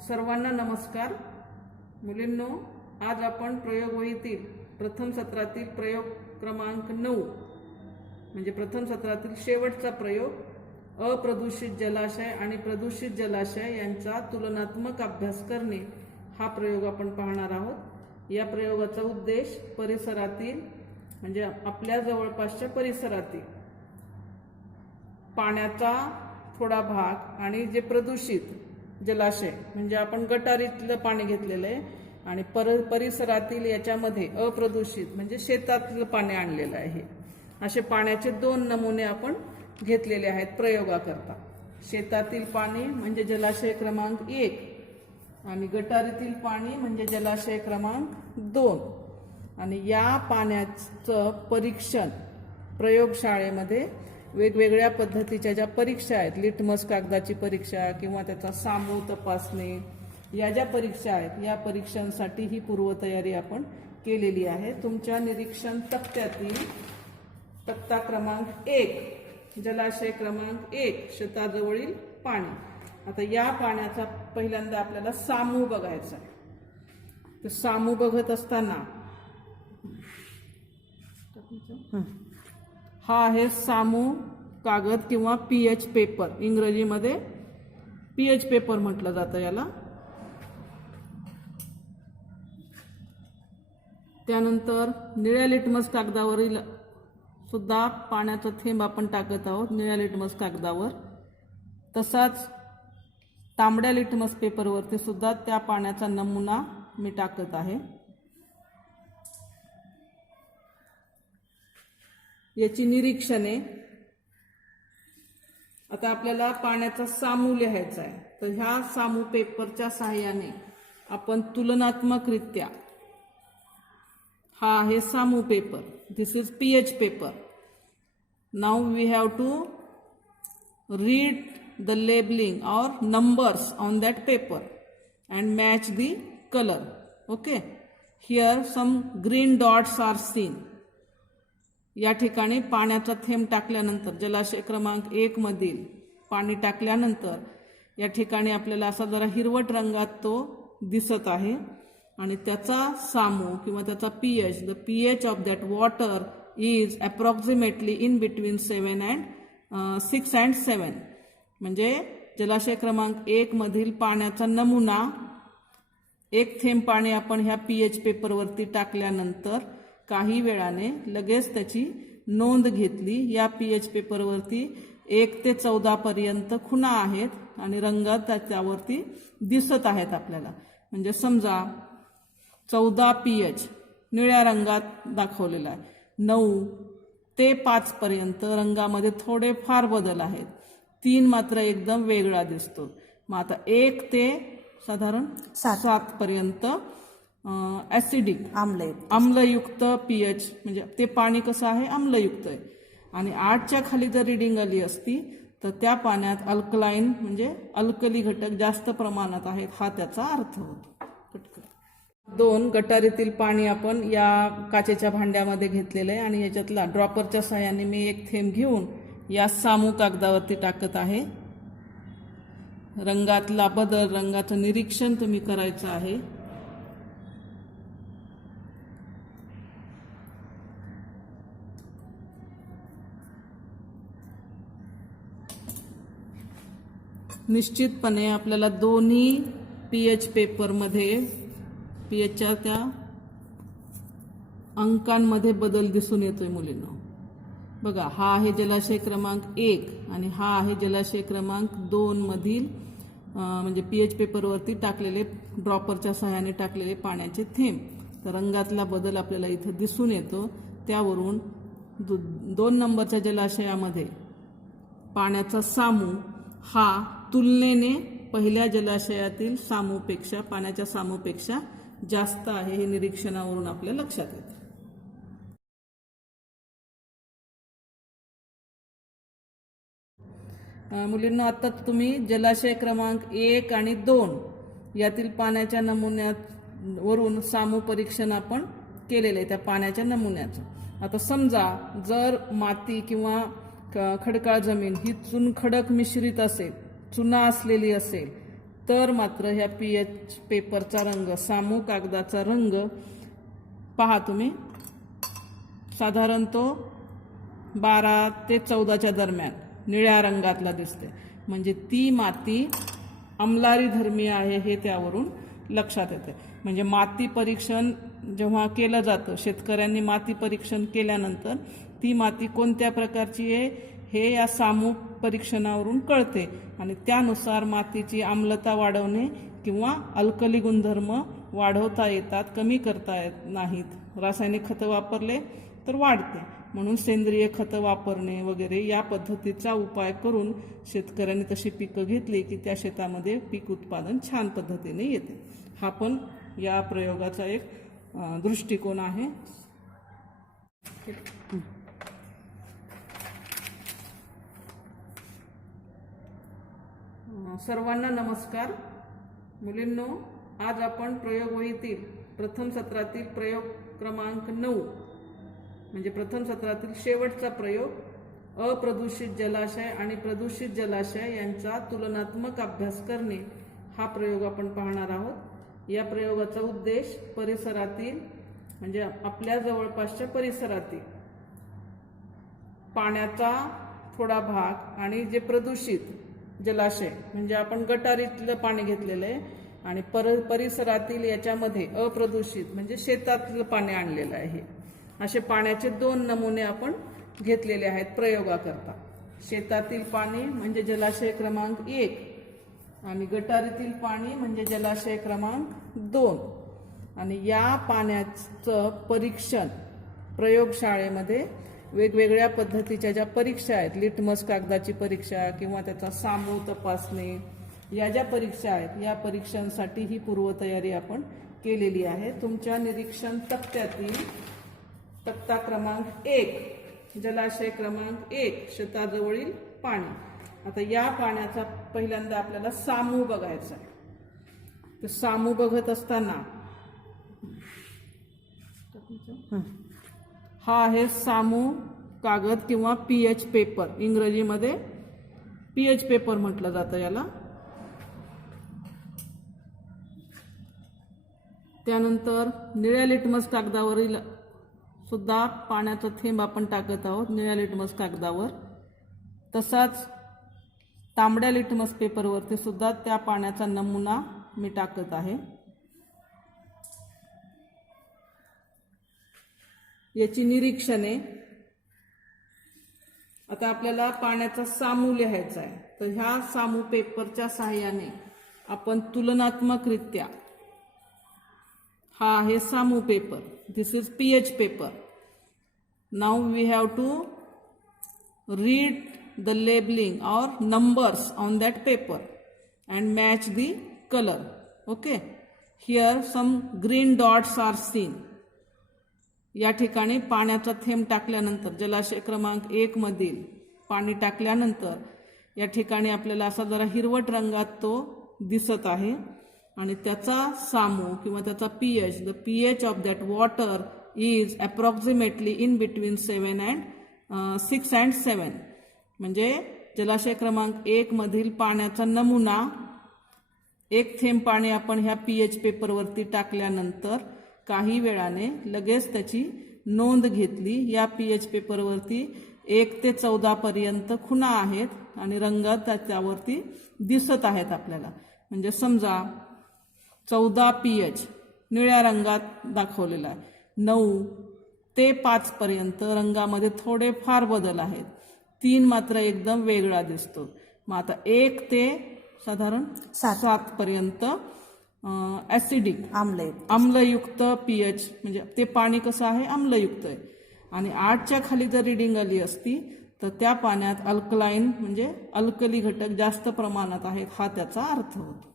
सर्वांना नमस्कार. मुलींनो, आज आपण प्रयोगवहीतील प्रथम सत्रातील प्रयोग क्रमांक 9 म्हणजे प्रथम सत्रातील शेवटचा प्रयोग अप्रदूषित जलाशय आणि प्रदूषित जलाशय यांचा तुलनात्मक अभ्यास करणे हा प्रयोग आपण पाहणार आहोत. या प्रयोगाचा उद्देश परिसरातील म्हणजे आपल्या जवळपासच्या परिसरातील पाण्याचा थोडा भाग आणि जे प्रदूषित जलाशय म्हणजे आपण गटारीतलं पाणी घेतलेलं आहे आणि परिसरातील याच्यामध्ये अप्रदूषित म्हणजे शेतातलं पाणी आणलेलं आहे. असे पाण्याचे 2 नमुने आपण घेतलेले आहेत प्रयोगाकरता. शेतातील पाणी म्हणजे जलाशय क्रमांक 1 आणि गटारीतील पाणी म्हणजे जलाशय क्रमांक 2. आणि या पाण्याचं परीक्षण प्रयोगशाळेमध्ये वेगवेगळ्या पद्धतीच्या ज्या परीक्षा आहेत, लिटमस कागदाची परीक्षा किंवा त्याचा सामू तपासणी, या ज्या परीक्षा आहेत या परीक्षांसाठी ही पूर्वतयारी आपण केलेली आहे. तुमच्या निरीक्षण तक्त्यातील तक्ता क्रमांक 1 जलाशय क्रमांक 1 शेताजवळील पाणी. आता या पाण्याचा पहिल्यांदा आपल्याला सामू बघायचा आहे. तर सामू बघत असताना हा आहे सामू कागद किंवा पीएच पेपर, इंग्रजीमध्ये पीएच पेपर म्हटलं जातं याला. त्यानंतर निळ्या लिटमस कागदावरील सुद्धा पाण्याचा थेंब आपण टाकत आहोत निळ्या लिटमस कागदावर. तसाच तांबड्या लिटमस पेपरवरती सुद्धा त्या पाण्याचा नमुना मी टाकत आहे. याची निरीक्षणे. आता आपल्याला पाण्याचा सामू लिहायचा आहे. तर ह्या सामू पेपरच्या सहाय्याने आपण तुलनात्मकरित्या, हा आहे सामू paper, this is pH paper. Now we have to read the labeling or numbers on that paper and match the color. Okay, here some green dots are seen. या ठिकाणी पाण्याचा थेंब टाकल्यानंतर जलाशय क्रमांक 1 मधील पाणी टाकल्यानंतर या ठिकाणी आपल्याला असा जरा हिरवट रंगात तो दिसत आहे आणि त्याचा सामू किंवा त्याचा pH, the pH of that water is approximately in between 6 and 7. म्हणजे जलाशय क्रमांक 1 मधील पाण्याचा नमुना, 1 थेंब पाणी आपण ह्या पीएच पेपरवरती टाकल्यानंतर काही वेळाने लगेच त्याची नोंद घेतली. या पीएच पेपरवरती 1 ते 14 पर्यंत खुणा आहेत आणि रंगात त्यावरती दिसत आहेत आपल्याला. म्हणजे समजा 14 पीएच निळ्या रंगात दाखवलेला आहे. 9 ते 5 पर्यंत रंगामध्ये थोडे फार बदल आहेत. 3 मात्र एकदम वेगळा दिसतो. मग आता 1 ते साधारण 7 पर्यंत ऍसिडिक आम्लयुक्त पीएच म्हणजे ते पाणी कसं आहे, आम्लयुक्त आहे. आणि 8च्या खाली जर रिडिंग आली असती तर त्या पाण्यात अल्कलाईन म्हणजे अल्कली घटक जास्त प्रमाणात आहेत, हा त्याचा अर्थ होतो. 2 गटारीतील पाणी आपण या काचेच्या भांड्यामध्ये घेतलेलं आहे आणि याच्यातला ड्रॉपरच्या सहाय्याने मी 1 थेंब घेऊन या सामू कागदावरती टाकत आहे. रंगातला बदल, रंगाचं निरीक्षण तुम्ही करायचं आहे. निश्चितपणे आपल्याला दोन्ही पीएच पेपरमध्ये पीएचच्या त्या अंकांमध्ये बदल दिसून येतोय मुलींनो. बघा, हा आहे जलाशय क्रमांक 1 आणि हा आहे जलाशय क्रमांक 2 मधील म्हणजे पीएच पेपरवरती टाकलेले, ड्रॉपरच्या सहाय्याने टाकलेले पाण्याचे थेंब. तर रंगातला बदल आपल्याला इथे दिसून येतो. त्यावरून 2 नंबरच्या जलाशयामध्ये पाण्याचा सामू हा तुलनेने पहिल्या जलाशयातील सामूपेक्षा, पाण्याच्या सामूपेक्षा जास्त आहे, हे निरीक्षणावरून आपल्या लक्षात येतं. मुलींना आता तुम्ही जलाशय क्रमांक 1 आणि 2 यातील पाण्याच्या नमुन्यावरून सामू परीक्षण आपण केलेलं आहे त्या पाण्याच्या नमुन्याचं. आता समजा जर माती किंवा खडकाळ जमीन ही चुनखडक मिश्रित असेल, चुना असलेली असेल, तर मात्र ह्या पीएच पेपरचा रंग, सामू कागदाचा रंग पहा तुम्ही, साधारण तो 12 ते 14च्या दरम्यान निळ्या रंगातला दिसते. म्हणजे ती माती अंमलारी धर्मी आहे हे त्यावरून लक्षात येते. म्हणजे माती परीक्षण जेव्हा केलं जातं, शेतकऱ्यांनी माती परीक्षण केल्यानंतर ती माती कोणत्या प्रकारची आहे हे या सामू परीक्षणावरून कळते आणि त्यानुसार मातीची आम्लता वाढवणे किंवा अल्कली गुणधर्म वाढवता येतात, कमी करता येत नाहीत. रासायनिक खतं वापरले तर वाढते, म्हणून सेंद्रिय खतं वापरणे वगैरे या पद्धतीचा उपाय करून शेतकऱ्यांनी तशी पिकं घेतली की त्या शेतामध्ये पीक उत्पादन छान पद्धतीने येते. हा पण या प्रयोगाचा एक दृष्टिकोन आहे. सर्वांना नमस्कार. मुलींनो, आज आपण प्रयोगवहीतील प्रथम सत्रातील प्रयोग क्रमांक 9 म्हणजे प्रथम सत्रातील शेवटचा प्रयोग, अप्रदूषित जलाशय आणि प्रदूषित जलाशय यांचा तुलनात्मक अभ्यास करणे, हा प्रयोग आपण पाहणार आहोत. या प्रयोगाचा उद्देश परिसरातील म्हणजे आपल्या जवळपासच्या परिसरातील पाण्याचा थोडा भाग आणि जे प्रदूषित जलाशय म्हणजे आपण गटारीतलं पाणी घेतलेलं आहे आणि परिसरातील याच्यामध्ये अप्रदूषित म्हणजे शेतातलं पाणी आणलेलं आहे, असे पाण्याचे 2 नमुने आपण घेतलेले आहेत प्रयोगाकरता. शेतातील पाणी म्हणजे जलाशय क्रमांक 1 आणि गटारीतील पाणी म्हणजे जलाशय क्रमांक 2. आणि या पाण्याचं परीक्षण प्रयोगशाळेमध्ये वेगवेगळ्या पद्धतीच्या ज्या परीक्षा आहेत, लिटमस कागदाची परीक्षा किंवा त्याचा सामू तपासणे, या ज्या परीक्षा आहेत या परीक्षांसाठी ही पूर्वतयारी आपण केलेली आहे. तुमच्या निरीक्षण तक्त्यातील तक्ता क्रमांक 1 जलाशय क्रमांक 1 शेताजवळील पाणी. आता या पाण्याचा पहिल्यांदा आपल्याला सामू बघायचा आहे. तर सामू बघत असताना हा आहे सामू कागद किंवा पीएच पेपर, इंग्रजीमध्ये पीएच पेपर म्हटलं जातं याला. त्यानंतर निळ्या लिटमस कागदावरील सुद्धा पाण्याचा थेंब आपण टाकत आहोत निळ्या लिटमस कागदावर. तसाच तांबड्या लिटमस पेपरवरती सुद्धा त्या पाण्याचा नमुना मी टाकत आहे. याची निरीक्षणे. आता आपल्याला पाण्याचा सामू लिहायचा आहे, तर ह्या सामू पेपरच्या सहाय्याने आपण तुलनात्मकरित्या, हा आहे सामू paper, this is pH paper. Now we have to read the labeling or numbers on that paper and match the color. Okay, here some green dots are seen. या ठिकाणी पाण्याचा थेंब टाकल्यानंतर जलाशय क्रमांक 1 मधील पाणी टाकल्यानंतर या ठिकाणी आपल्याला असा जरा हिरवट रंगात तो दिसत आहे आणि त्याचा सामू किंवा त्याचा pH, the pH of that water is approximately in between 6 and 7. म्हणजे जलाशय क्रमांक 1 मधील पाण्याचा नमुना, 1 थेंब पाणी आपण ह्या पीएच पेपरवरती टाकल्यानंतर काही वेळाने लगेच त्याची नोंद घेतली. या पीएच पेपरवरती 1 ते 14 पर्यंत खुणा आहेत आणि रंग त्यावरती दिसत आहेत आपल्याला. म्हणजे समजा 14 पीएच निळ्या रंगात दाखवलेला आहे, 9 ते 5 पर्यंत रंगामध्ये थोडे फार बदल आहेत, 3 मात्र एकदम वेगळा दिसतो. मग आता 1 ते साधारण 7 पर्यंत ऍसिडिक आम्लयुक्त पीएच म्हणजे ते पाणी कसं आहे, आम्लयुक्त आहे. आणि 8च्या खाली जर रिडिंग आली असती तर त्या पाण्यात अल्कलाईन म्हणजे अल्कली घटक जास्त प्रमाणात आहेत, हा त्याचा अर्थ होतो.